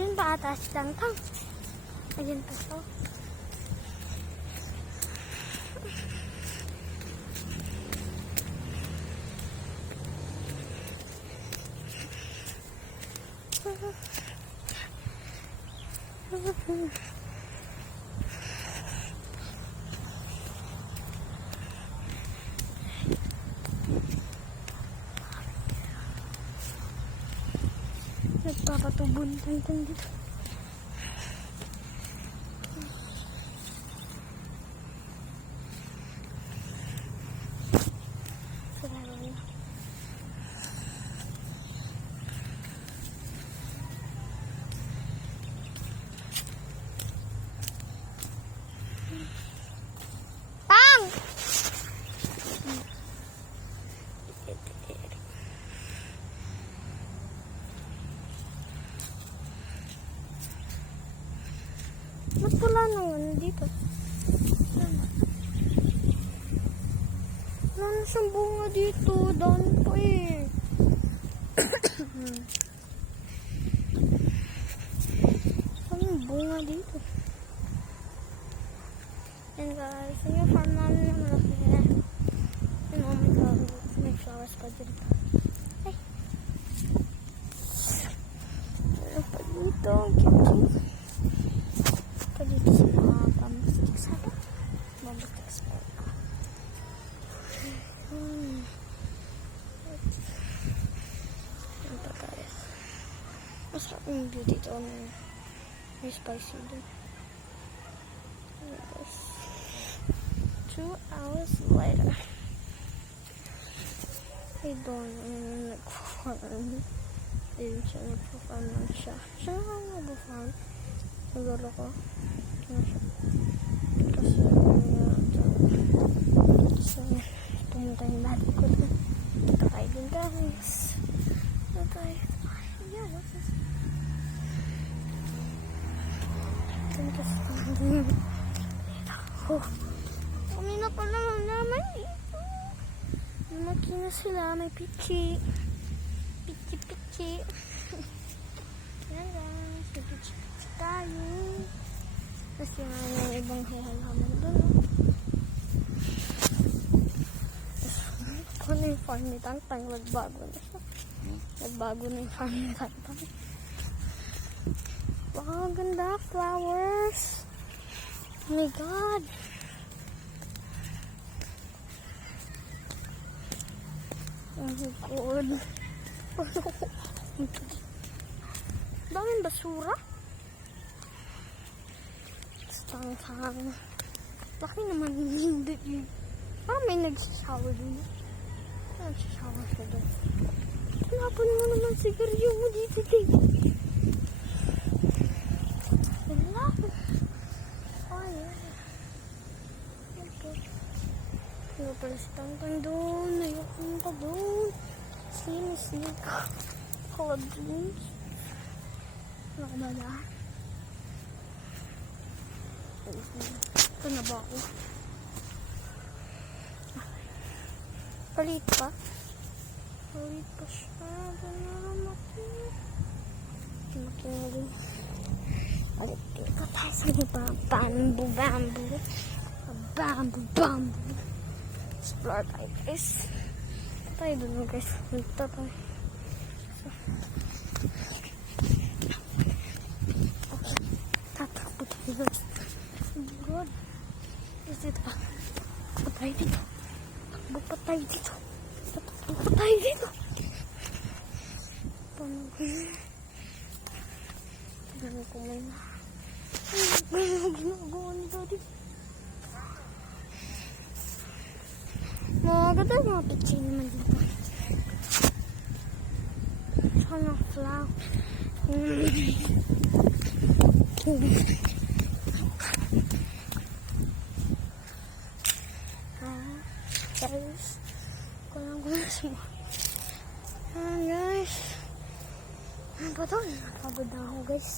Ayun pa atas lang tang. Ayun pa to. Nagpapatubon tayo dito. Sarado na. Pang! Ba't wala nang ano dito? Wala na siyang bunga dito. Doon po eh. Saan yung bunga dito? Yan guys. Yun yung farm namin na malaki. And oh my god. May flowers pa dito. Ay. Ano pa dito? Ang cute. Pa dito sa mga pambastik sa Pambastik sa Hmm. Yan pa guys. Masarap yung view dito. May, may spicy din. Guys. Two hours later. Don, ano nag-farm. Ayun siya, nag-farm lang siya. Siya na nga nag-farm. Nagalo ko. Ano siya? Kasi, ano, so, pumunta yung dad ko tayo din, guys. Ito tayo. Ayan, what's this? Thank you so much. Oh, kami na pala naman dito. Lumaki na sila, may pichi. Pichi, pichi. Yan guys, may pichi, pichi tayo. Tapos yung ano, ibang halaman doon. Kung ano yung farm ni Tantang, nagbago na siya. Nagbago na yung farm ni Tantang. Wow, ganda. Flowers. Oh my God. Oh my God. Daming basura. Tang-tang. Laki naman hindi yun. Parang may nagsishower dun. Nagsishower siya dun. Tinapon mo naman sigarilyo mo dito, Dave. Wala. Ay, ay. Okay. Ano pala si Tangtang doon? Ayoko pa doon. Sinisig ka. Cold drinks. Ano ka ba na? Ito na ba ako? Palit pa? Palit pa siya. Lumaki na rin. Palit dito tayo sa iba. Bamboo, bamboo. Bamboo, bamboo. Explore tayo guys. Tayo dun guys. Ito tayo. Tatakbo tayo guys. Oh God. Is dito pa? Takbo dito. Takbo pa dito. Tayo dito. Paano ko yun? Tignan ko muna. Ay, ano ginagawa ni Daddy? Maganda mga picture naman dito. Sana flower. Ah, guys. Kulang gulas mo. Ayan guys. Ano ba ito? Nakapagod ako guys.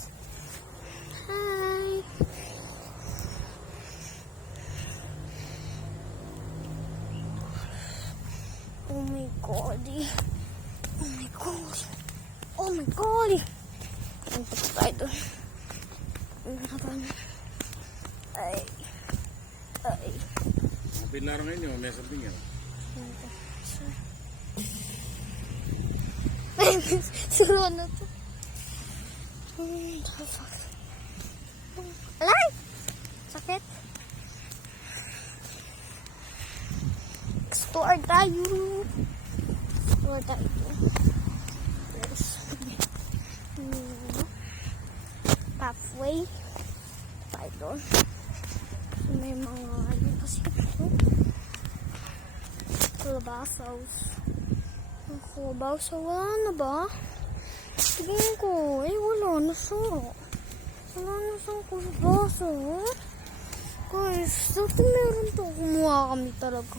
Hi! Oh my god. Oh my god. Oh my god. Ang pagkakai doon. Ang haba na. Ay. Ay. Ang pinaro ngayon yung may something yan. Okay suro na to. Hmm. Alay! Sakit. Explore tayo. Explore tayo. Hmm. Pathway. Tayo doon. May mga ano kasi ito. Clubhouse. Ang clubhouse. Wala na ba? Tingin ko. Eh, wala na siya. Wala na siyang clubhouse. Guys, dati meron to. Kumuha kami talaga.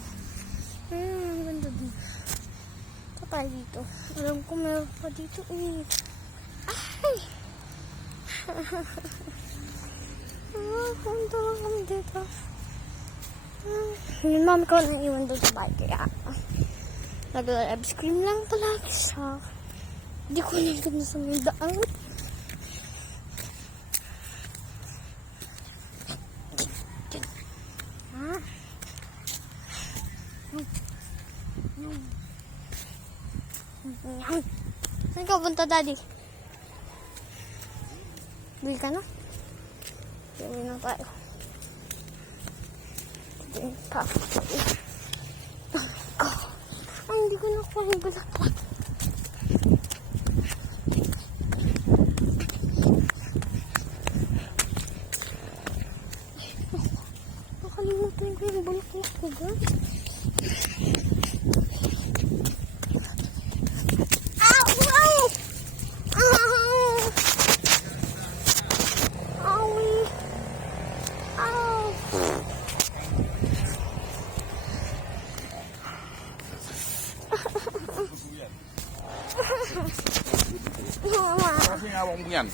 Ayun, ang ganda din. Ito tayo dito. Alam ko meron pa dito eh. Ay! Ah, punta lang kami dito. Yung mami ko nang iwan doon sa bahay kaya nag-live scream lang talaga siya. Hindi ko nagod na sa may daan. Yan. Saan ka punta, Daddy? Bili ka na? Bili na tayo. Bili pa. Ay, hindi ko nakuha yung bulaklak. Ром'ян.